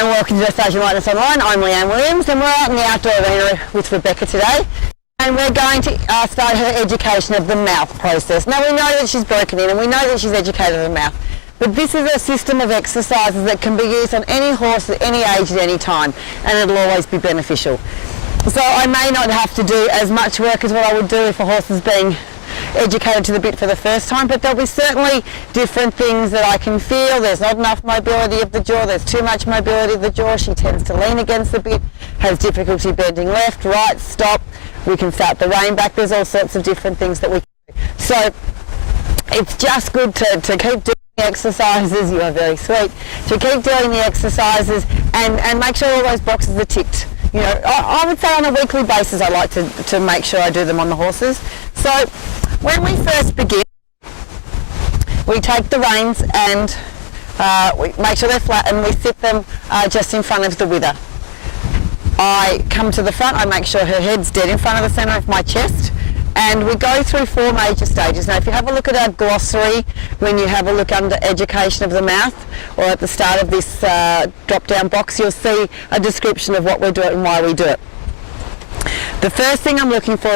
and welcome to Dressage and Lightness Online. I'm Leanne Williams and we're out in the outdoor arena with Rebecca today, and we're going to start her education of the mouth process. Now, we know that she's broken in and we know that she's educated of the mouth, but this is a system of exercises that can be used on any horse at any age at any time, and it'll always be beneficial. So I may not have to do as much work as what I would do if a horse is being educated to the bit for the first time, but there'll be certainly different things that I can feel. There's not enough mobility of the jaw, there's too much mobility of the jaw, she tends to lean against the bit, has difficulty bending left, right, stop, we can start the rein back, there's all sorts of different things that we can do. So it's just good to keep doing the exercises. You are very sweet. To keep doing the exercises and make sure all those boxes are ticked. You know, I would say on a weekly basis I like to make sure I do them on the horses. So when we first begin, we take the reins and we make sure they're flat and we sit them just in front of the wither. I come to the front, I make sure her head's dead in front of the centre of my chest, and we go through 4 major stages. Now if you have a look at our glossary, when you have a look under education of the mouth, or at the start of this drop down box, you'll see a description of what we do it and why we do it. The first thing I'm looking for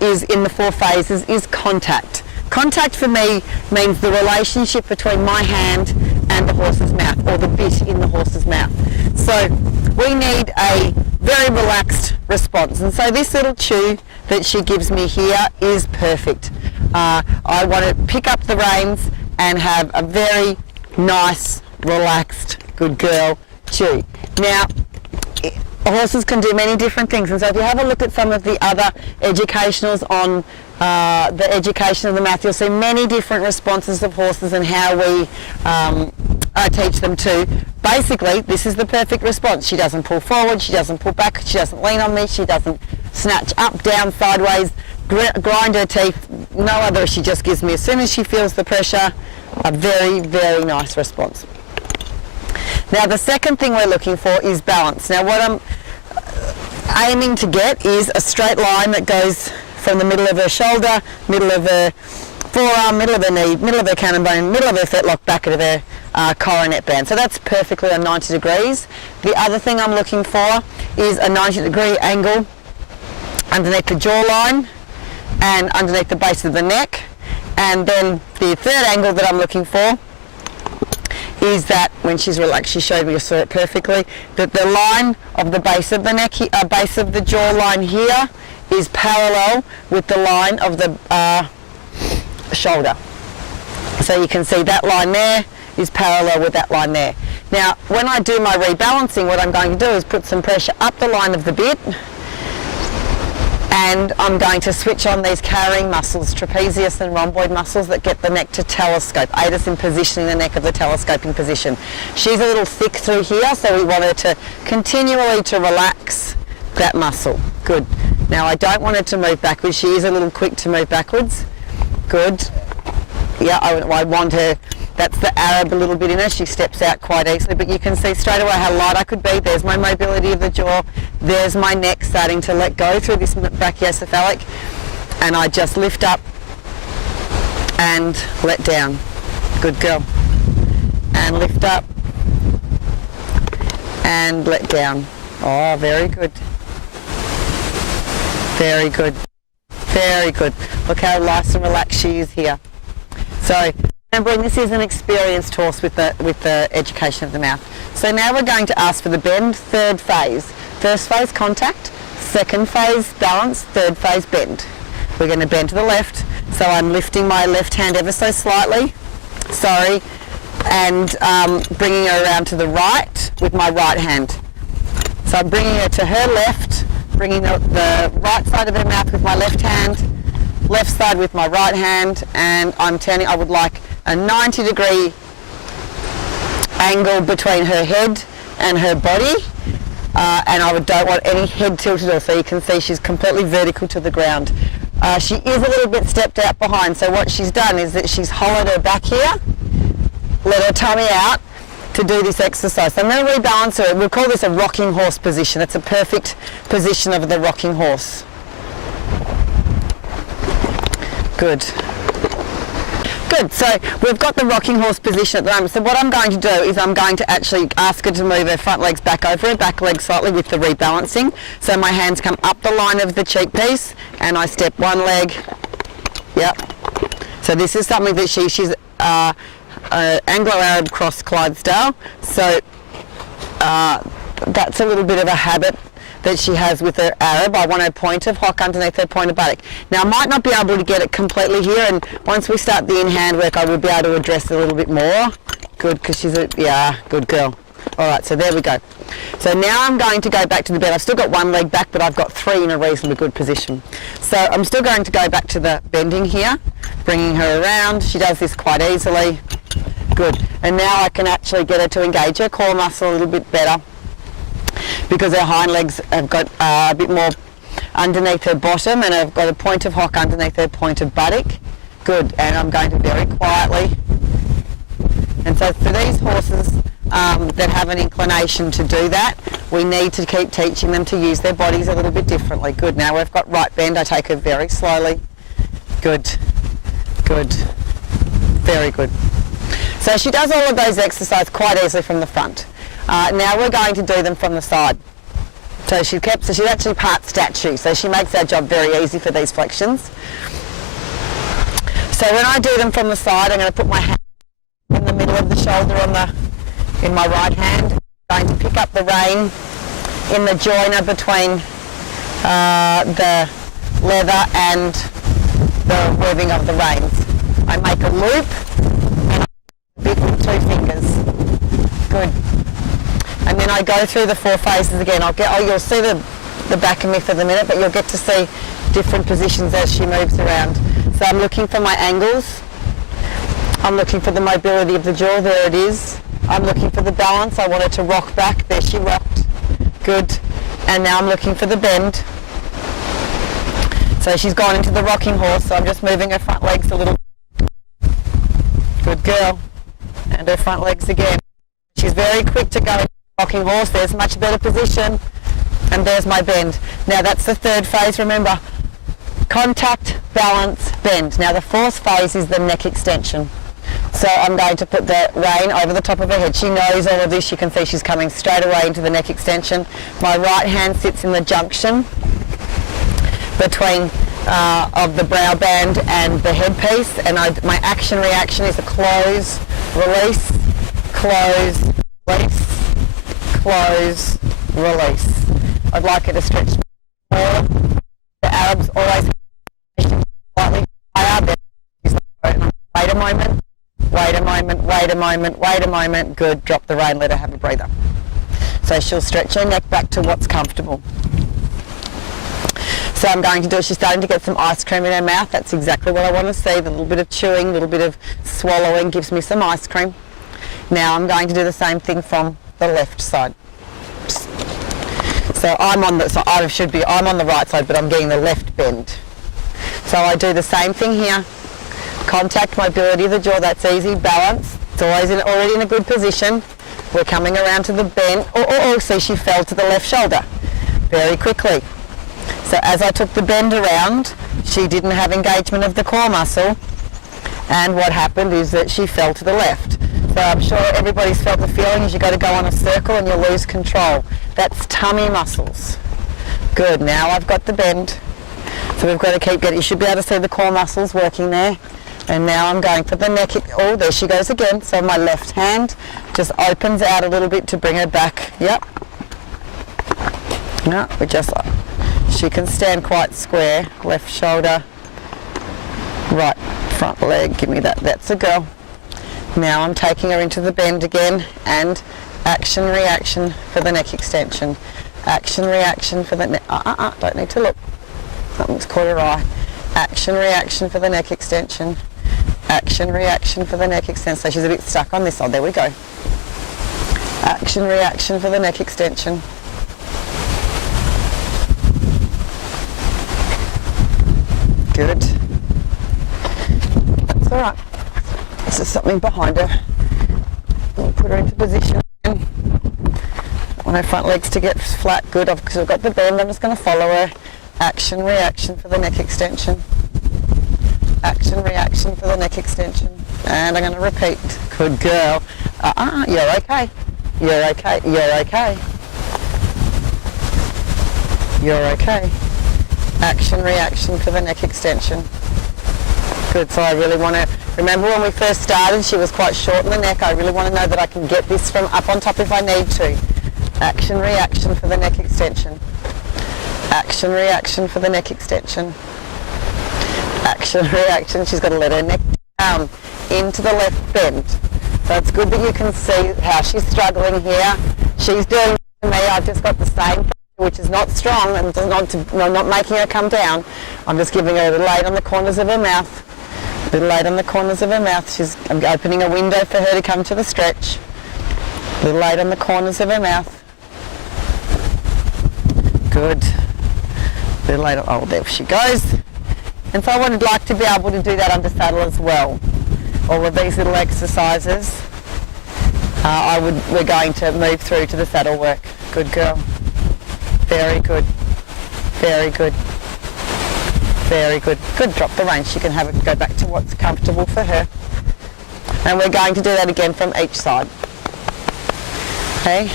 is in the 4 phases is contact. Contact for me means the relationship between my hand and the horse's mouth, or the bit in the horse's mouth. So we need a very relaxed response, and so this little chew that she gives me here is perfect. I want to pick up the reins and have a very nice, relaxed, good girl chew. Now, horses can do many different things, and so if you have a look at some of the other educationals on the education of the mouth, you'll see many different responses of horses and how we teach them to. Basically, this is the perfect response. She doesn't pull forward, she doesn't pull back, she doesn't lean on me, she doesn't snatch up, down, sideways, grind her teeth, no other. She just gives me, as soon as she feels the pressure, a very, very nice response. Now the second thing we're looking for is balance. Now what I'm aiming to get is a straight line that goes from the middle of her shoulder, middle of her forearm, middle of her knee, middle of her cannon bone, middle of her fetlock, back of her coronet band. So that's perfectly on 90 degrees. The other thing I'm looking for is a 90-degree angle underneath the jawline and underneath the base of the neck. And then the third angle that I'm looking for is that when she's relaxed, she showed me, you saw it perfectly, that the line of the base of the neck, base of the jawline here is parallel with the line of the shoulder. So you can see that line there is parallel with that line there. Now when I do my rebalancing, what I'm going to do is put some pressure up the line of the bit, and I'm going to switch on these carrying muscles, trapezius and rhomboid muscles, that get the neck to telescope, aid us in positioning the neck of the telescoping position. She's a little thick through here, so we want her to continually to relax that muscle. Good. Now I don't want her to move backwards. She is a little quick to move backwards. Good. Yeah, I want her, that's the Arab a little bit in her, she steps out quite easily, but you can see straight away how light I could be. There's my mobility of the jaw, there's my neck starting to let go through this brachiocephalic, and I just lift up and let down. Good girl. And lift up and let down. Oh, very good. Very good. Very good. Look how nice and relaxed she is here. So remembering this is an experienced horse with the education of the mouth. So now we're going to ask for the bend, third phase. First phase contact, second phase balance, third phase bend. We're going to bend to the left, so I'm lifting my left hand ever so slightly, sorry, and bringing her around to the right with my right hand. So I'm bringing her to her left, bringing the right side of her mouth with my left hand, left side with my right hand, and I'm turning. I would like a 90-degree angle between her head and her body, and I don't want any head tilted at all, so you can see she's completely vertical to the ground. She is a little bit stepped out behind, so what she's done is that she's hollowed her back here, let her tummy out to do this exercise. So I'm going to rebalance her. We'll call this a rocking horse position. It's a perfect position of the rocking horse. Good. Good, so we've got the rocking horse position at the moment. So what I'm going to do is I'm going to actually ask her to move her front legs back over her back leg slightly with the rebalancing. So my hands come up the line of the cheek piece and I step one leg. Yep. So this is something that she's Anglo-Arab cross Clydesdale. So that's a little bit of a habit that she has with her Arab. I want her point of hock underneath her point of buttock. Now I might not be able to get it completely here, and once we start the in-hand work I will be able to address it a little bit more. Good, because she's a, yeah, good girl. Alright, so there we go. So now I'm going to go back to the bend. I've still got one leg back, but I've got three in a reasonably good position. So I'm still going to go back to the bending here, bringing her around. She does this quite easily. Good. And now I can actually get her to engage her core muscle a little bit better, because her hind legs have got a bit more underneath her bottom and I've got a point of hock underneath her point of buttock. Good, and I'm going to very quietly. And so for these horses that have an inclination to do that, we need to keep teaching them to use their bodies a little bit differently. Good, now we've got right bend, I take her very slowly. Good, good, very good. So she does all of those exercises quite easily from the front. Now we're going to do them from the side. So she's actually part statue, so she makes our job very easy for these flexions. So when I do them from the side, I'm going to put my hand in the middle of the shoulder in my right hand. I'm going to pick up the rein in the joiner between the leather and the webbing of the reins. I make a loop and I bit with two fingers. Good. And then I go through the four phases again. You'll see the back of me for the minute, but you'll get to see different positions as she moves around. So I'm looking for my angles. I'm looking for the mobility of the jaw. There it is. I'm looking for the balance. I want her to rock back. There she rocked. Good. And now I'm looking for the bend. So she's gone into the rocking horse, so I'm just moving her front legs a little. Good girl. And her front legs again. She's very quick to go into the rocking horse. There's much better position. And there's my bend. Now that's the third phase. Remember, contact, balance, bend. Now the fourth phase is the neck extension. So I'm going to put the rein over the top of her head. She knows all of this. You can see she's coming straight away into the neck extension. My right hand sits in the junction between of the brow band and the headpiece, and my action reaction is a close, release, close, release, close, release. I'd like her to stretch more. The Arabs always slightly higher. Wait a moment. Wait a moment, wait a moment, wait a moment. Good, drop the rein, let her have a breather. So she'll stretch her neck back to what's comfortable. So I'm going to do, she's starting to get some ice cream in her mouth. That's exactly what I want to see. The little bit of chewing, a little bit of swallowing gives me some ice cream. Now I'm going to do the same thing from the left side. So I'm on the right side, but I'm getting the left bend. So I do the same thing here. Contact, mobility of the jaw, that's easy. Balance, it's always already in a good position. We're coming around to the bend. Oh, see, she fell to the left shoulder very quickly. So as I took the bend around, she didn't have engagement of the core muscle, and what happened is that she fell to the left. So I'm sure everybody's felt the feeling as you got to go on a circle and you lose control. That's tummy muscles. Good, now I've got the bend. So we've got to keep getting, you should be able to see the core muscles working there. And now I'm going for the neck. Oh, there she goes again. So my left hand just opens out a little bit to bring her back. Yep. No, she can stand quite square. Left shoulder, right front leg. Give me that. That's a girl. Now I'm taking her into the bend again, and action, reaction for the neck extension. Action, reaction for the neck. Don't need to look. Something's caught her eye. Action, reaction for the neck extension. Action, reaction for the neck extension. So she's a bit stuck on this side. There we go. Action, reaction for the neck extension. Good. That's all right. This is something behind her. We'll put her into position. I want her front legs to get flat. Good. Because I've got the bend. I'm just going to follow her. Action, reaction for the neck extension. Action, reaction for the neck extension. And I'm going to repeat. Good girl. You're okay. You're okay. You're okay. You're okay. Action, reaction for the neck extension. Good. So I really want to, remember when we first started, she was quite short in the neck. I really want to know that I can get this from up on top if I need to. Action, reaction for the neck extension. Action, reaction for the neck extension. Action, reaction. She's got to let her neck down into the left bend. So it's good that you can see how she's struggling here. She's doing to me. I've just got the same, which is not strong and not making her come down. I'm just giving her a little aid on the corners of her mouth. A little aid on the corners of her mouth. I'm opening a window for her to come to the stretch. A little aid on the corners of her mouth. Good. A little aid. Oh, there she goes. And so I would like to be able to do that under saddle as well. All of these little exercises, we're going to move through to the saddle work. Good girl. Very good. Very good. Very good. Good. Drop the rein. She can have it go back to what's comfortable for her. And we're going to do that again from each side. Okay.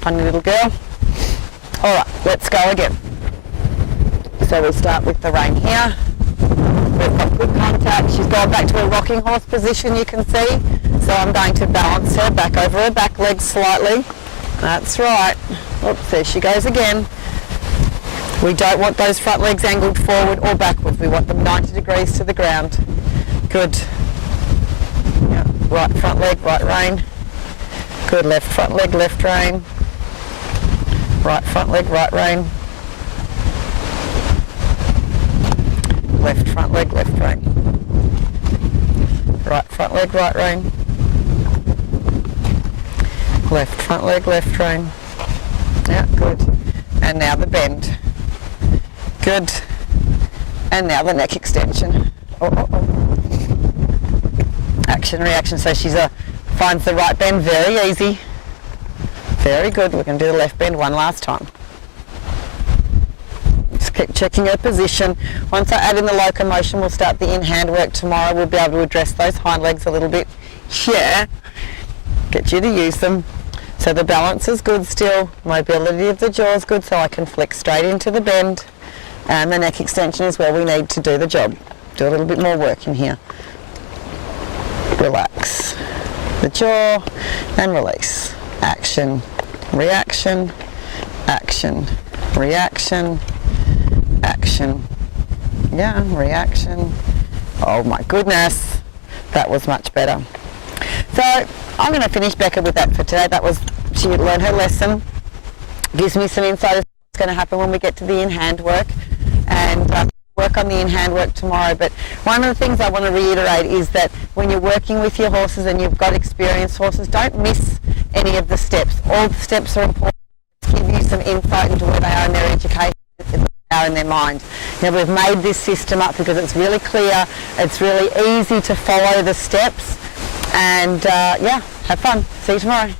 Funny little girl. All right. Let's go again. So we'll start with the rein here. We've got good contact. She's gone back to a rocking horse position, you can see. So I'm going to balance her back over her back legs slightly. That's right. Oops, there she goes again. We don't want those front legs angled forward or backwards. We want them 90 degrees to the ground. Good. Yeah. Right front leg, right rein. Good. Left front leg, left rein. Right front leg, right rein. Left front leg, left rein. Right front leg, right rein. Left front leg, left rein. Yeah, good. And now the bend. Good. And now the neck extension. Action, reaction. So she finds the right bend very easy. Very good. We're going to do the left bend one last time. Keep checking her position. Once I add in the locomotion, we'll start the in-hand work tomorrow. We'll be able to address those hind legs a little bit here. Get you to use them. So the balance is good still. Mobility of the jaw is good, so I can flick straight into the bend. And the neck extension is where we need to do the job. Do a little bit more work in here. Relax the jaw and release. Action, reaction, action, reaction, action, yeah, reaction. Oh my goodness, that was much better. So I'm going to finish Becca with that for today. She learned her lesson. Gives me some insight as to what's going to happen when we get to the in-hand work, and work on the in-hand work tomorrow. But one of the things I want to reiterate is that when you're working with your horses and you've got experienced horses, don't miss any of the steps. All the steps are important to give you some insight into where they are in their education, in their mind. You know, we've made this system up because it's really clear, it's really easy to follow the steps, and yeah, have fun. See you tomorrow.